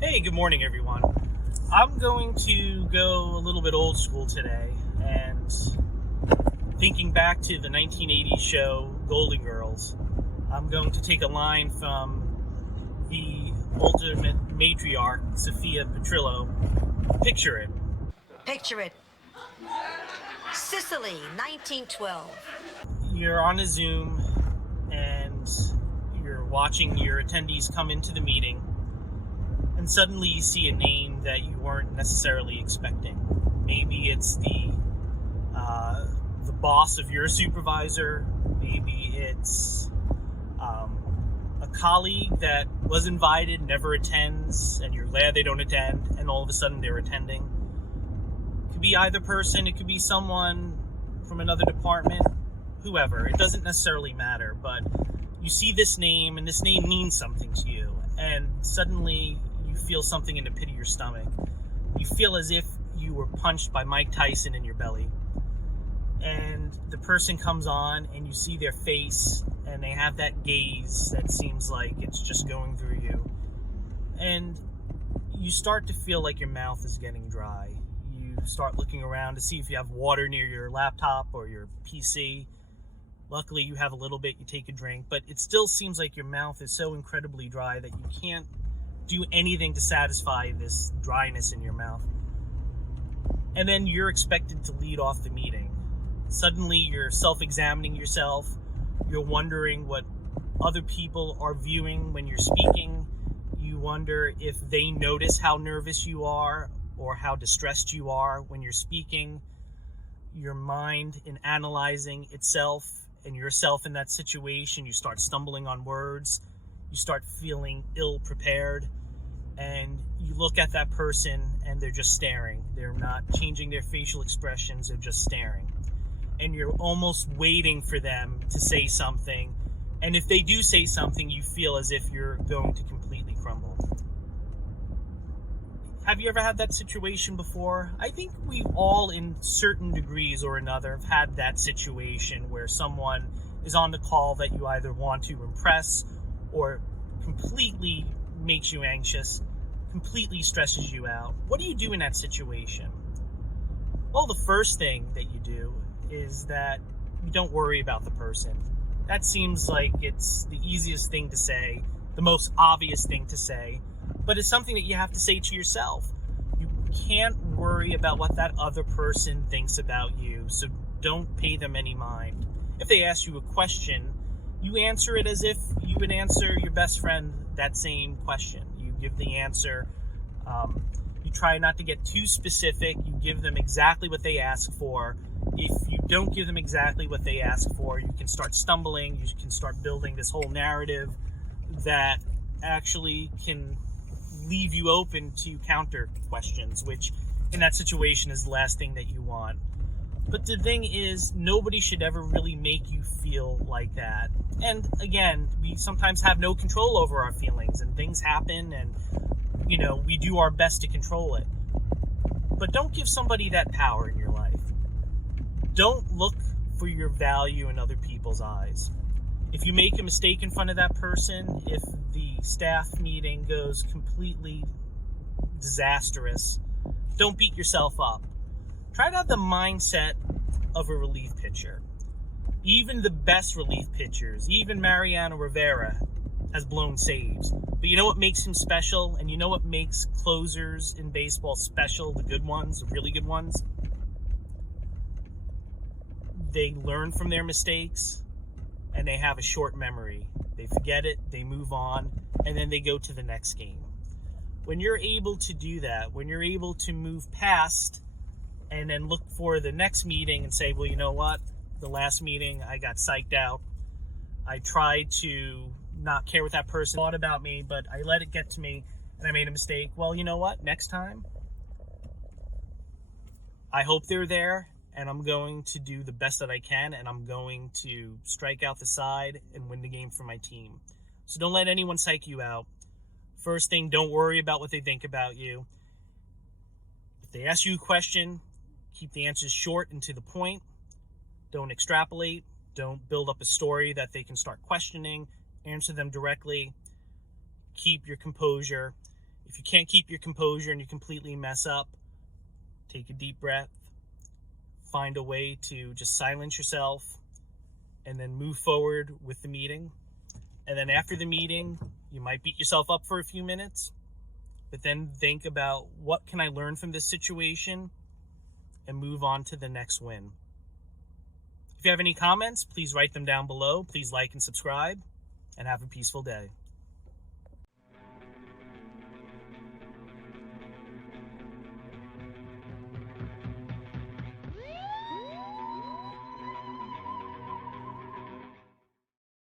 Hey, good morning, everyone. I'm going to go a little bit old school today and thinking back to the 1980s show Golden Girls. I'm going to take a line from the ultimate matriarch, Sophia. Picture it. Picture it. Sicily, 1912. You're on a Zoom and you're watching your attendees come into the meeting, and suddenly you see a name that you weren't necessarily expecting. Maybe it's the boss of your supervisor. Maybe it's a colleague that was invited, never attends, and you're glad they don't attend, and all of a sudden they're attending. It could be either person. It could be someone from another department, whoever. It doesn't necessarily matter, but you see this name, and this name means something to you, and suddenly you feel something in the pit of your stomach. You feel as if you were punched by Mike Tyson in your belly. And the person comes on and you see their face and they have that gaze that seems like it's just going through you. And you start to feel like your mouth is getting dry. You start looking around to see if you have water near your laptop or your PC. Luckily, you have a little bit, you take a drink, but it still seems like your mouth is so incredibly dry that you can't do anything to satisfy this dryness in your mouth. And then you're expected to lead off the meeting. Suddenly, you're self-examining yourself. You're wondering what other people are viewing when you're speaking. You wonder if they notice how nervous you are or how distressed you are when you're speaking. Your mind, in analyzing itself and yourself in that situation, you start stumbling on words. You start feeling ill-prepared. And you look at that person and they're just staring. They're not changing their facial expressions. They're just staring. And you're almost waiting for them to say something. And if they do say something, you feel as if you're going to completely crumble. Have you ever had that situation before? I think we all, in certain degrees or another, have had that situation where someone is on the call that you either want to impress or completely makes you anxious, completely stresses you out. What do you do in that situation? Well, the first thing that you do is that you don't worry about the person. That seems like it's the easiest thing to say, the most obvious thing to say, but it's something that you have to say to yourself. You can't worry about what that other person thinks about you, so don't pay them any mind. If they ask you a question, you answer it as if you would answer your best friend that same question. You give the answer. You try not to get too specific. You give them exactly what they ask for. If you don't give them exactly what they ask for, you can start stumbling. You can start building this whole narrative that actually can leave you open to counter questions, which in that situation is the last thing that you want. But the thing is, nobody should ever really make you feel like that. And again, we sometimes have no control over our feelings, and things happen, and we do our best to control it. But don't give somebody that power in your life. Don't look for your value in other people's eyes. If you make a mistake in front of that person, if the staff meeting goes completely disastrous, don't beat yourself up. Try to have the mindset of a relief pitcher. Even the best relief pitchers, even Mariano Rivera, has blown saves. But you know what makes him special? And you know what makes closers in baseball special, the good ones, the really good ones? They learn from their mistakes, and they have a short memory. They forget it, they move on, and then they go to the next game. When you're able to do that, when you're able to move past and then look for the next meeting and say, well, you know what? The last meeting, I got psyched out. I tried to not care what that person thought about me, but I let it get to me, and I made a mistake. Well, you know what? Next time, I hope they're there, and I'm going to do the best that I can, and I'm going to strike out the side and win the game for my team. So don't let anyone psych you out. First thing, don't worry about what they think about you. If they ask you a question, keep the answers short and to the point. Don't extrapolate. Don't build up a story that they can start questioning. Answer them directly. Keep your composure. If you can't keep your composure and you completely mess up, take a deep breath, find a way to just silence yourself, and then move forward with the meeting. And then after the meeting, you might beat yourself up for a few minutes, but then think about, what can I learn from this situation, and move on to the next win. If you have any comments, please write them down below. Please like and subscribe, and have a peaceful day.